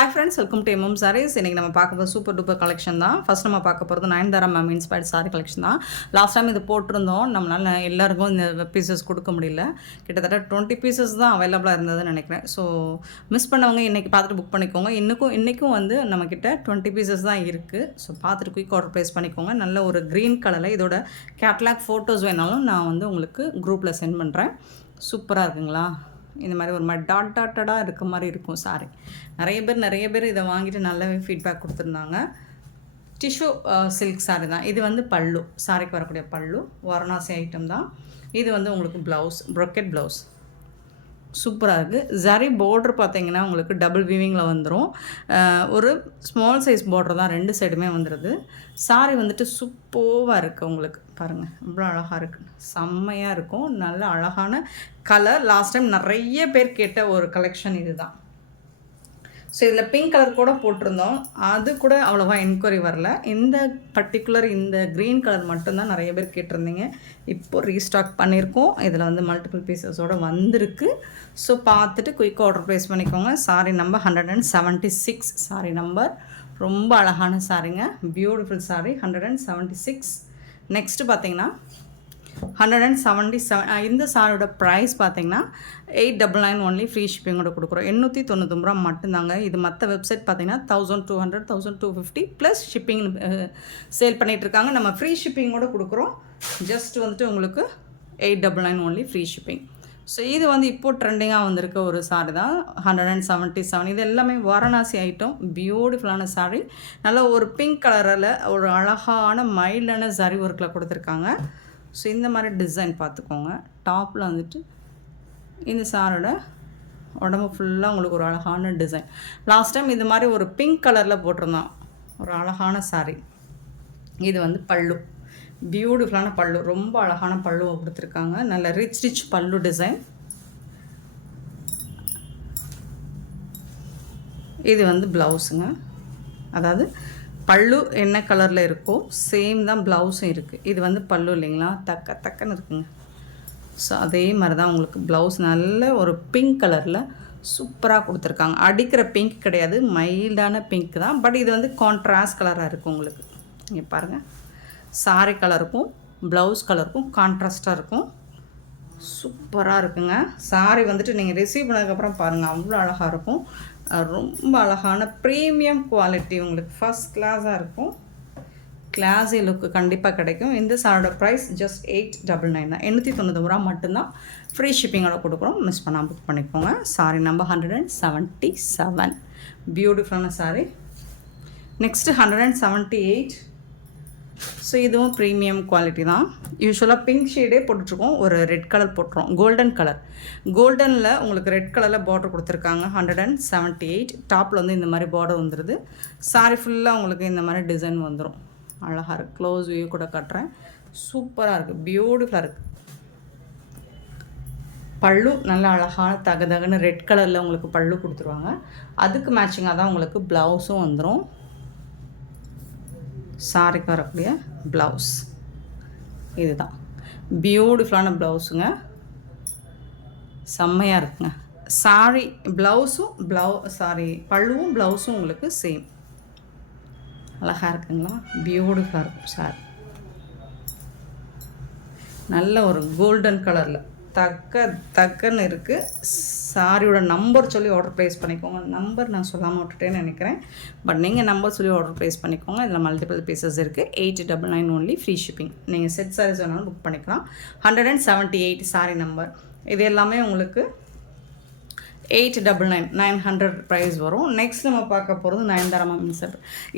Hi friends, welcome to MM Sarees. இன்றைக்கி நம்ம பார்க்க போகிற சூப்பர் டூப்பர் கலெக்ஷன் தான். ஃபஸ்ட் நம்ம பார்க்க போகிறது Nayanthara ma'am inspired saree collection தான். லாஸ்ட் டைம் இது போட்டிருந்தோம். நம்மளால் எல்லாருக்கும் இந்த பீசஸ் கொடுக்க முடியல. கிட்டத்தட்ட 20 பீசஸ் தான் அவைலபிளாக இருந்ததுன்னு நினைக்கிறேன். ஸோ மிஸ் பண்ணவங்க இன்றைக்கி பார்த்துட்டு புக் பண்ணிக்கோங்க. இன்றைக்கும் வந்து நம்மக்கிட்ட 20 பீசஸ் தான் இருக்குது. ஸோ பார்த்துட்டு குயிக் ஆர்டர் ப்ளேஸ் பண்ணிக்கோங்க. நல்ல ஒரு க்ரீன் கலரில் இதோட கேட்லாக் ஃபோட்டோஸ் வேணாலும் நான் வந்து உங்களுக்கு குரூப்பில் சென்ட் பண்ணுறேன். சூப்பராக இருக்குங்களா? இந்த மாதிரி ஒரு மாதிரி டாட்டாக இருக்க மாதிரி இருக்கும் சாரி. நிறைய பேர் இதை வாங்கிட்டு நல்லாவே ஃபீட்பேக் கொடுத்துருந்தாங்க. டிஷ்யூ சில்க் சாரி தான் இது. வந்து பல்லு, சாரிக்கு வரக்கூடிய பல்லு வாரணாசி ஐட்டம் தான் இது. வந்து உங்களுக்கு ப்ளவுஸ், ப்ரொக்கெட் ப்ளவுஸ் சூப்பராக இருக்குது. ஜரி பார்டர் பார்த்தீங்கன்னா உங்களுக்கு டபுள் வீவிங்கில் வந்துடும். ஒரு ஸ்மால் சைஸ் பார்டர் தான், ரெண்டு சைடுமே வந்துடுது. சாரி வந்துட்டு சூப்பராக இருக்குது. உங்களுக்கு பாருங்கள் இவ்வளோ அழகாக இருக்குது, செம்மையாக இருக்கும். நல்ல அழகான கலர். லாஸ்ட் டைம் நிறைய பேர் கேட்ட ஒரு கலெக்ஷன் இது தான். ஸோ இதில் பிங்க் கலர் கூட போட்டிருந்தோம், அது கூட அவ்வளோவா என்கொயரி வரல. இந்த பர்டிகுலர் இந்த க்ரீன் கலர் மட்டும்தான் நிறைய பேர் கேட்டிருந்தீங்க. இப்போது ரீஸ்டாக் பண்ணியிருக்கோம். இதில் வந்து மல்டிபிள் பீசஸோடு வந்திருக்கு. ஸோ பார்த்துட்டு குயிக் ஆர்டர் ப்ளேஸ் பண்ணிக்கோங்க. Sorry number 176. சாரி நம்பர் ரொம்ப அழகான சாரிங்க, பியூட்டிஃபுல் சாரி. 176. நெக்ஸ்ட்டு பார்த்தீங்கன்னா 177. இந்த சாரியோட ப்ரைஸ் பார்த்தீங்கன்னா 899 ஒன்லி, ஃப்ரீ ஷிப்பிங்கோட கொடுக்குறோம். 899 ரூபா மட்டும்தாங்க. இது மற்ற வெப்சைட் பார்த்தீங்கன்னா 1200 1250 ப்ளஸ் ஷிப்பிங் சேல் பண்ணிகிட்ருக்காங்க. நம்ம ஃப்ரீ ஷிப்பிங்கோட கொடுக்குறோம். ஜஸ்ட் வந்துட்டு உங்களுக்கு 899 ஒன்லி, ஃப்ரீ ஷிப்பிங். ஸோ இது வந்து இப்போது ட்ரெண்டிங்காக வந்திருக்க ஒரு சாரி தான். 177. இது எல்லாமே வாரணாசி ஐட்டம். பியூட்டிஃபுல்லான சாரி. நல்ல ஒரு பிங்க் கலரில் ஒரு அழகான மைல்டான சரி ஒர்க்கில் கொடுத்துருக்காங்க. ஸோ இந்த மாதிரி டிசைன் பார்த்துக்கோங்க. டாப்பில் வந்துட்டு இந்த சாரோட உடம்பு ஃபுல்லாக உங்களுக்கு ஒரு அழகான டிசைன். லாஸ்ட் டைம் இது மாதிரி ஒரு பிங்க் கலரில் போட்டிருந்தோம், ஒரு அழகான சாரி. இது வந்து பல்லு, பியூட்டிஃபுல்லான பல்லு, ரொம்ப அழகான பல்லுவை கொடுத்துருக்காங்க. நல்ல ரிச் பல்லு டிசைன். இது வந்து ப்ளவுஸுங்க. அதாவது பல்லு என்ன கலரில் இருக்கோ சேம் தான் ப்ளவுஸும் இருக்குது. இது வந்து பல்லு இல்லைங்களா, தக்கன்னு இருக்குங்க. ஸோ அதே மாதிரி தான் உங்களுக்கு ப்ளவுஸ் நல்ல ஒரு பிங்க் கலரில் சூப்பராக கொடுத்துருக்காங்க. அடிக்கிற பிங்க் கிடையாது, மைல்டான பிங்க் தான். பட் இது வந்து கான்ட்ராஸ்ட் கலராக இருக்கும் உங்களுக்கு. இங்கே பாருங்கள், சாரி கலருக்கும் ப்ளவுஸ் கலருக்கும் கான்ட்ராஸ்ட்டாக இருக்கும். சூப்பராக இருக்குங்க. சாரி வந்துட்டு நீங்கள் ரிசீவ் பண்ணதுக்கப்புறம் பாருங்கள், அவ்வளோ அழகாக இருக்கும். ரொம்ப அழகான ப்ரீமியம் குவாலிட்டி, உங்களுக்கு ஃபஸ்ட் கிளாஸாக இருக்கும். கிளாஸி லுக்கு கண்டிப்பாக கிடைக்கும். இந்த சாரோட ப்ரைஸ் ஜஸ்ட் 899 தான். 899 ரூபா மட்டும்தான், ஃப்ரீ ஷிப்பிங்கோட கொடுக்குறோம். மிஸ் பண்ணாமல் புக் பண்ணிக்கோங்க. Sorry number 177. பியூட்டிஃபுல்லான சாரி. நெக்ஸ்ட்டு 178. ஸோ இதுவும் ப்ரீமியம் குவாலிட்டி தான். யூஸ்வலாக பிங்க் ஷேடே போட்டுட்ருக்கோம், ஒரு ரெட் கலர் போட்டுரும், கோல்டன் கலர். கோல்டனில் உங்களுக்கு ரெட் கலரில் பார்டர் கொடுத்துருக்காங்க. 178. டாப்பில் வந்து இந்த மாதிரி பார்டர் வந்துடுது. சாரி ஃபுல்லாக உங்களுக்கு இந்த மாதிரி டிசைன் வந்துடும். அழகாக இருக்குது. க்ளோஸ் வியூ கூட காட்டுறேன். சூப்பராக இருக்குது, பியூட்டிஃபுல்லாக இருக்குது. பல்லு நல்ல அழகான தகன்னு ரெட் கலரில் உங்களுக்கு பல்லு கொடுத்துருவாங்க. அதுக்கு மேட்சிங்காக தான் உங்களுக்கு ப்ளவுஸும் வந்துடும். சாரிக்கு வரக்கூடிய ப்ளவுஸ் இதுதான். பியூட்டிஃபுல்லான ப்ளவுஸுங்க, செம்மையாக இருக்குங்க. சாரி ப்ளவுஸும் பல்லுவும் ப்ளவுஸும் உங்களுக்கு சேம். அழகாக இருக்குங்களா? பியூட்டிஃபுல்லாக இருக்கும் சாரி. நல்ல ஒரு கோல்டன் கலரில் தக்கன்னு இருக்குது. சாரியோட நம்பர் சொல்லி ஆர்டர் ப்ளேஸ் பண்ணிக்கோங்க. நம்பர் நான் சொல்லாமல் விட்டுட்டேன்னு நினைக்கிறேன். பட் நீங்கள் நம்பர் சொல்லி ஆர்டர் ப்ளேஸ் பண்ணிக்கோங்க. இதில் மல்டிபிள் பீசஸ் இருக்குது. 899 ஒன்லி, ஃப்ரீ ஷிப்பிங். நீங்கள் செட் சாரீஸ் வேணாலும் புக் பண்ணிக்கலாம். 178 சாரி நம்பர். இது எல்லாமே உங்களுக்கு 899 900 ப்ரைஸ் வரும். நெக்ஸ்ட் நம்ம பார்க்க போகிறது Nayanthara ma'am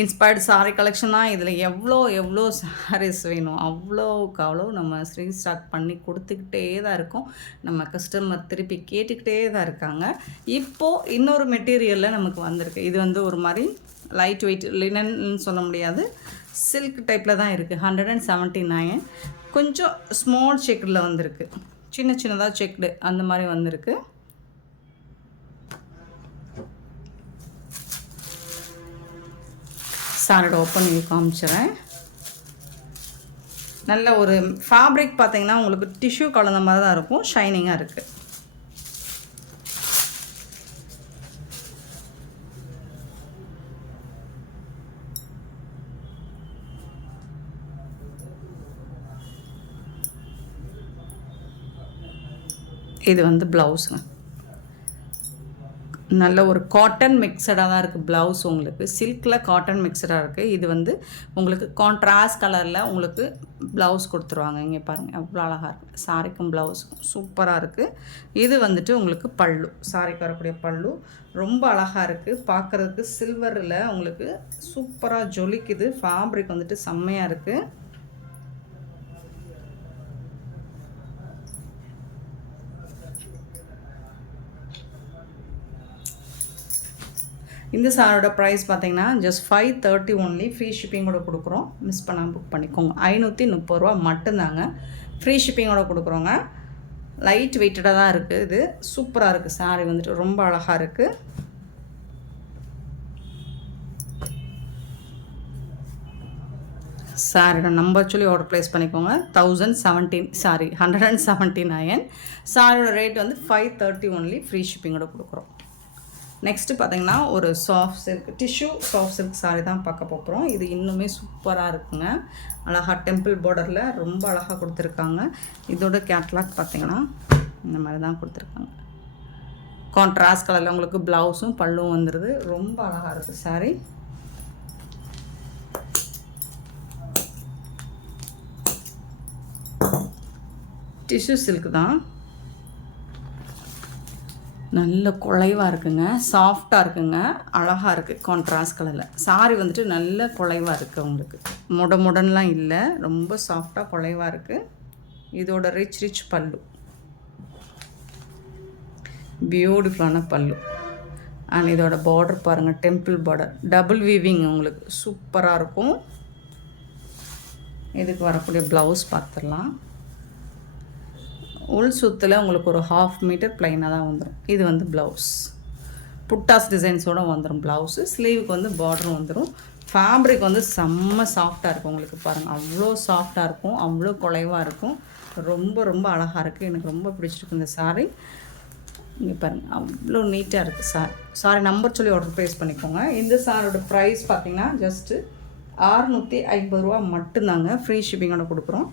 inspired sorry collection தான். இதில் எவ்வளோ சாரீஸ் வேணும் அவ்வளோக்கு அவ்வளோ நம்ம ரீஸ்டாக் பண்ணி கொடுத்துக்கிட்டே தான் இருக்கோம். நம்ம கஸ்டமர் திருப்பி கேட்டுக்கிட்டே தான் இருக்காங்க. இப்போது இன்னொரு மெட்டீரியலில் நமக்கு வந்திருக்கு. இது வந்து ஒரு மாதிரி லைட் வெயிட் லினன்னு சொல்ல முடியாது, சில்க் டைப்பில் தான் இருக்குது. 179. கொஞ்சம் ஸ்மால் செக்குடில் வந்திருக்கு, சின்னதாக செக்குடு அந்த மாதிரி வந்திருக்கு. சாரோட ஓப்பன் பண்ணி காமிச்சிடுறேன். நல்ல ஒரு ஃபேப்ரிக் பார்த்தீங்கன்னா உங்களுக்கு டிஷ்யூ கலந்த மாதிரி தான் இருக்கும், ஷைனிங்காக இருக்குது. 178 இது வந்து ப்ளவுஸுங்க. நல்ல ஒரு காட்டன் மிக்சடாக தான் இருக்குது ப்ளவுஸ் உங்களுக்கு. சில்கில் காட்டன் மிக்சடாக இருக்குது. இது வந்து உங்களுக்கு கான்ட்ராஸ்ட் கலரில் உங்களுக்கு ப்ளவுஸ் கொடுத்துருவாங்க. இங்கே பாருங்கள் எவ்வளோ அழகாக இருக்குது. சாரிக்கும் ப்ளவுஸுக்கும் சூப்பராக இருக்குது. இது வந்துட்டு உங்களுக்கு பல்லு, சாரிக்கு வரக்கூடிய பல்லு ரொம்ப அழகாக இருக்குது. பார்க்குறதுக்கு சில்வரில் உங்களுக்கு சூப்பராக ஜொலிக்குது. ஃபேப்ரிக் வந்துட்டு செம்மையாக இருக்குது. இந்த சாரோட ப்ரைஸ் பார்த்தீங்கன்னா ஜஸ்ட் 530 ஒன்லி. ஃப்ரீ ஷிப்பிங்கோட கொடுக்குறோம். மிஸ் பண்ணாமல் புக் பண்ணிக்கோங்க. 530 ரூபா மட்டும்தாங்க. ஃப்ரீ ஷிப்பிங்கோட கொடுக்குறோங்க. லைட் வெயிட்டடாக தான் இருக்குது. இது சூப்பராக இருக்குது. சாரீ வந்துட்டு ரொம்ப அழகாக இருக்குது. சாரியோட நம்பர் சொல்லி ஆர்டர் ப்ளேஸ் பண்ணிக்கோங்க. 179. சாரியோட ரேட் வந்து 530 ஒன்லி. ஃப்ரீ ஷிப்பிங்கோட கொடுக்குறோம். நெக்ஸ்ட்டு பார்த்திங்கன்னா ஒரு soft silk tissue soft silk sari தான் பார்க்க போகிறோம். இது இன்னுமே சூப்பராக இருக்குங்க. அழகாக டெம்பிள் பார்டரில் ரொம்ப அழகாக கொடுத்துருக்காங்க. இதோட கேட்லாக் பார்த்திங்கன்னா இந்த மாதிரி தான் கொடுத்துருக்காங்க. கான்ட்ராஸ்ட் கலரில் உங்களுக்கு ப்ளவுஸும் பல்லும் வந்துடுது. ரொம்ப அழகாக இருக்குது சாரீ. டிஷ்யூ சில்க் தான். நல்ல குலைவாக இருக்குங்க. சாஃப்டாக இருக்குங்க. அழகாக இருக்குது கான்ட்ராஸ்ட் கலரில். சாரி வந்துட்டு நல்ல குலைவாக இருக்குது உங்களுக்கு. முடன்லாம் இல்லை. ரொம்ப சாஃப்டாக குலைவாக இருக்குது. இதோட ரிச் பல்லு, பியூட்டிஃபுல்லான பல்லு. அண்ட் இதோட பார்டர் பாருங்கள், டெம்பிள் பார்டர், டபுள் வீவிங் உங்களுக்கு சூப்பராக இருக்கும். இதுக்கு வரக்கூடிய ப்ளவுஸ் பார்த்துடலாம். உள் சுத்தில் உங்களுக்கு ஒரு 1/2 மீட்டர் ப்ளைனாக தான் வந்துடும். இது வந்து ப்ளவுஸ் புட்டாஸ் டிசைன்ஸோடு வந்துடும். ப்ளவுஸு ஸ்லீவுக்கு வந்து பார்டரும் வந்துடும். ஃபேப்ரிக் வந்து செம்ம சாஃப்டாக இருக்கும் உங்களுக்கு. பாருங்கள் அவ்வளோ சாஃப்டாக இருக்கும், அவ்வளோ குலைவாக இருக்கும். ரொம்ப அழகாக இருக்குது. எனக்கு ரொம்ப பிடிச்சிருக்கு இந்த சாரீ. இங்கே பாருங்கள் அவ்வளோ நீட்டாக இருக்குது. சாரி நம்பர் சொல்லி ஆர்டர் ப்ளேஸ் பண்ணிக்கோங்க. இந்த சாரியோட ப்ரைஸ் பார்த்திங்கன்னா ஜஸ்ட்டு 650 ரூபா மட்டும்தாங்க. ஃப்ரீ ஷிப்பிங்கோட கொடுக்குறோம்.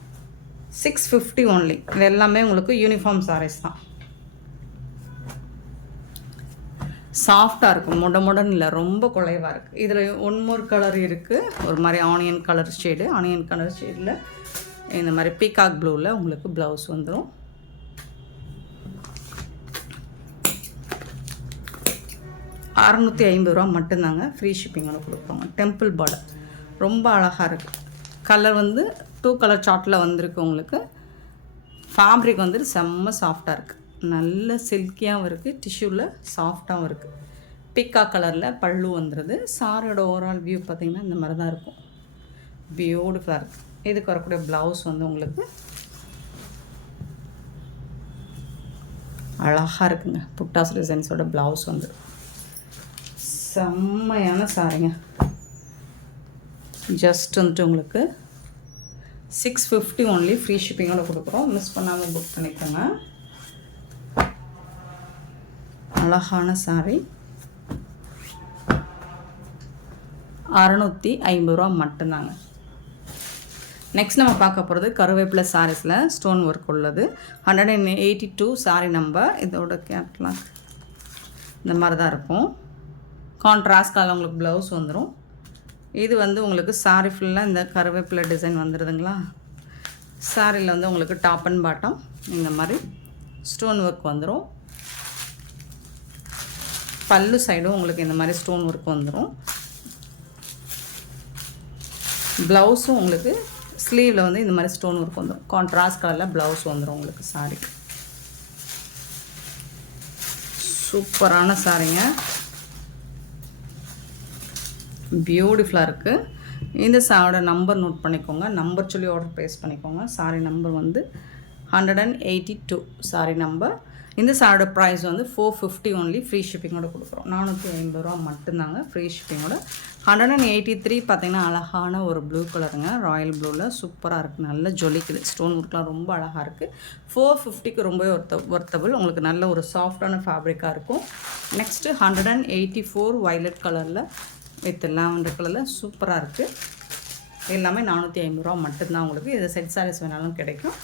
650 ஒன்லி. இது எல்லாமே உங்களுக்கு யூனிஃபார்ம் சாரீஸ் தான். சாஃப்டாக இருக்கும், முடன் இல்லை, ரொம்ப குலைவாக இருக்குது. இதில் ஒன் மோர் கலர் இருக்குது. ஒரு மாதிரி ஆனியன் கலர் ஷேடில் இந்த மாதிரி பீகாக் ப்ளூவில் உங்களுக்கு ப்ளவுஸ் வந்துடும். ₹650 மட்டும்தாங்க. ஃப்ரீ ஷிப்பிங்கோட கொடுக்குறோங்க. டெம்பிள் பார்டர் ரொம்ப அழகாக இருக்குது. கலர் வந்து 2 கலர் சார்ட்டில் வந்திருக்கு உங்களுக்கு. ஃபேப்ரிக் வந்துட்டு செம்ம சாஃப்டாக இருக்குது. நல்ல சில்கியாகவும் இருக்குது, டிஷ்யூவில் சாஃப்டாகவும் இருக்குது. பிக்கா கலரில் பல்லு வந்துடுது. சாரியோட ஓவரால் வியூ பார்த்திங்கன்னா இந்த மாதிரி தான் இருக்கும். பியூட்டிஃபுல்லாக இருக்குது. இதுக்கு வரக்கூடிய ப்ளவுஸ் வந்து உங்களுக்கு அழகாக இருக்குங்க. புட்டாஸ் டிசைன்ஸோட ப்ளவுஸ் வந்து செம்மையான சாரிங்க. ஜஸ்ட் வந்துட்டு உங்களுக்கு 650 ஒன்லி. ஃப்ரீ ஷிப்பிங்கோட கொடுக்குறோம். மிஸ் பண்ணாமல் புக் பண்ணிக்கோங்க. அழகான சாரி. 650 ரூபா மட்டும்தாங்க. நெக்ஸ்ட் நம்ம பார்க்க போகிறது கருவேப்பிலை சாரீஸில் ஸ்டோன் ஒர்க் உள்ளது. 182 சாரி நம்பர். இதோட கேட்லாக் இந்த மாதிரி தான் இருக்கும். கான்ட்ராஸ்ட் கலர் உங்களுக்கு ப்ளவுஸ் வந்துடும். இது வந்து உங்களுக்கு சாரி ஃபுல்லாக இந்த கருவேப்பிலை டிசைன் வந்துடுதுங்களா. சாரியில் வந்து உங்களுக்கு டாப் அண்ட் பாட்டம் இந்த மாதிரி ஸ்டோன் ஒர்க் வந்துடும். பல்லு சைடும் உங்களுக்கு இந்த மாதிரி ஸ்டோன் ஒர்க் வந்துடும். ப்ளவுஸும் உங்களுக்கு ஸ்லீவில் வந்து இந்த மாதிரி ஸ்டோன் ஒர்க் வந்துடும். கான்ட்ராஸ்ட் கலரில் ப்ளவுஸ் வந்துடும் உங்களுக்கு. சாரி சூப்பரான சாரிங்க. பியூட்டிஃபுல்லாக இருக்குது. இந்த சாரோட நம்பர் நோட் பண்ணிக்கோங்க. நம்பர் சொல்லி ஆர்டர் ப்ளேஸ் பண்ணிக்கோங்க. சாரி நம்பர் வந்து 182 சாரி நம்பர். இந்த சாரோட ப்ரைஸ் வந்து 450 ஒன்லி. ஃப்ரீ ஷிப்பிங்கோட கொடுக்குறோம். 450 ரூபா மட்டும்தாங்க ஃப்ரீ ஷிப்பிங்கோட. 183 பார்த்திங்கன்னா அழகான ஒரு ப்ளூ கலருங்க. ராயல் ப்ளூவில் சூப்பராக இருக்குது. நல்லா ஜொலிக்குது. ஸ்டோன் ஒர்க்லாம் ரொம்ப அழகாக இருக்குது. 450க்கு ரொம்பவே ஒர்த்தபிள். உங்களுக்கு நல்ல ஒரு சாஃப்டான ஃபேப்ரிக்காக இருக்கும். நெக்ஸ்ட்டு 184 வயலட் கலரில் வித் லாவெண்டர் கலரில் சூப்பராக இருக்குது. எல்லாமே 450 ரூபா மட்டும்தான் உங்களுக்கு. இது செட் சாரீஸ் வேணாலும் கிடைக்கும்.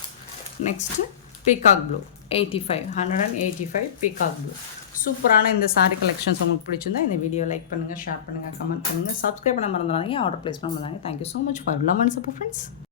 Next peacock blue. 185 peacock blue. சூப்பரான இந்த சாரீ கலெக்ஷன்ஸ் உங்களுக்கு பிடிச்சிருந்தா இந்த வீடியோ லைக் பண்ணுங்கள், ஷேர் பண்ணுங்கள், கமெண்ட் பண்ணுங்கள், சப்ஸ்கிரைப் பண்ண மறந்துடாதீங்க, ஆர்டர் ப்ளேஸ் பண்ண மறந்துடாதீங்க. Thank you so much for love and support friends.